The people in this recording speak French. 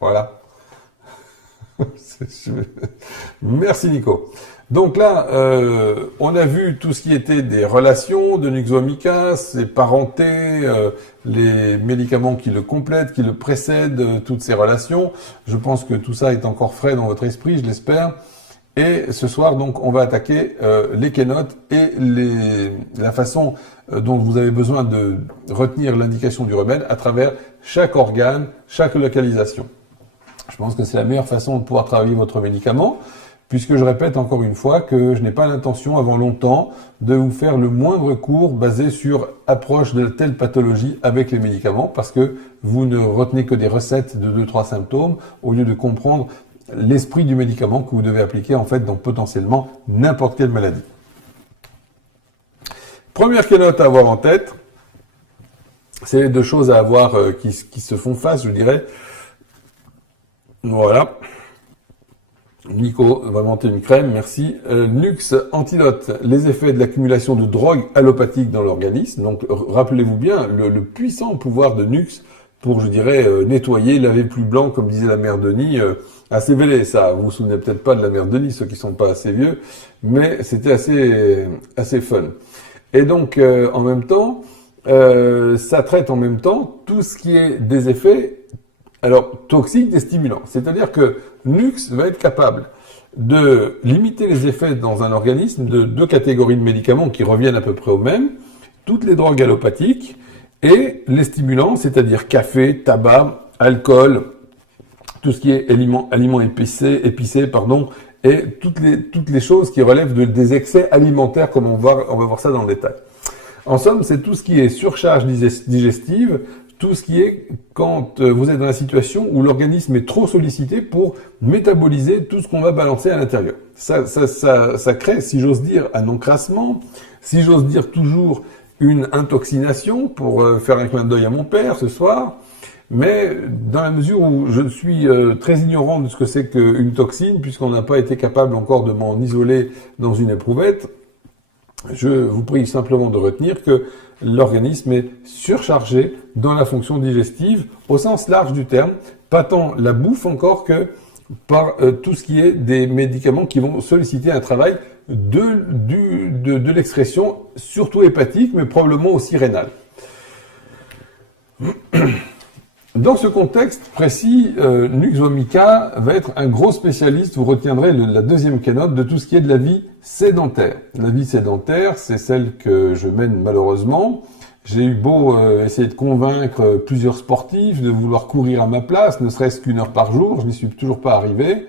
Voilà. Merci Nico. Donc là, on a vu tout ce qui était des relations de Nux vomica, ses parentés, les médicaments qui le complètent, qui le précèdent, toutes ces relations. Je pense que tout ça est encore frais dans votre esprit, je l'espère. Et ce soir, donc, on va attaquer les kénotes et la façon dont vous avez besoin de retenir l'indication du remède à travers chaque organe, chaque localisation. Je pense que c'est la meilleure façon de pouvoir travailler votre médicament, puisque je répète encore une fois que je n'ai pas l'intention avant longtemps de vous faire le moindre cours basé sur approche de telle pathologie avec les médicaments, parce que vous ne retenez que des recettes de 2-3 symptômes au lieu de comprendre l'esprit du médicament que vous devez appliquer en fait dans potentiellement n'importe quelle maladie. Première kénote à avoir en tête, c'est les deux choses à avoir qui se font face, je dirais. Voilà. Nico va monter une crème, merci. Nux antidote les effets de l'accumulation de drogue allopathique dans l'organisme. Donc rappelez-vous bien le puissant pouvoir de Nux pour, je dirais, nettoyer, laver plus blanc, comme disait la mère Denis. Assez vélé, ça. Vous vous souvenez peut-être pas de la mère Denis, ceux qui sont pas assez vieux, mais c'était assez fun. Et donc, en même temps, ça traite en même temps tout ce qui est des effets toxiques des stimulants. C'est-à-dire que Nux va être capable de limiter les effets dans un organisme de deux catégories de médicaments qui reviennent à peu près au même, toutes les drogues allopathiques et les stimulants, c'est-à-dire café, tabac, alcool, tout ce qui est aliments épicés, et toutes les choses qui relèvent des excès alimentaires, comme on va voir ça dans le détail. En somme, c'est tout ce qui est surcharge digestive, tout ce qui est quand vous êtes dans la situation où l'organisme est trop sollicité pour métaboliser tout ce qu'on va balancer à l'intérieur. Ça crée, si j'ose dire, un encrassement, si j'ose dire toujours une intoxination, pour faire un clin d'œil à mon père ce soir, mais dans la mesure où je suis très ignorant de ce que c'est qu'une toxine, puisqu'on n'a pas été capable encore de m'en isoler dans une éprouvette, je vous prie simplement de retenir que l'organisme est surchargé dans la fonction digestive au sens large du terme, pas tant la bouffe encore que par tout ce qui est des médicaments qui vont solliciter un travail de l'excrétion, surtout hépatique, mais probablement aussi rénale. Dans ce contexte précis, Nux vomica va être un gros spécialiste, vous retiendrez la deuxième kénote, de tout ce qui est de la vie sédentaire. La vie sédentaire, c'est celle que je mène malheureusement. J'ai eu beau essayer de convaincre plusieurs sportifs de vouloir courir à ma place, ne serait-ce qu'1 heure par jour, je n'y suis toujours pas arrivé.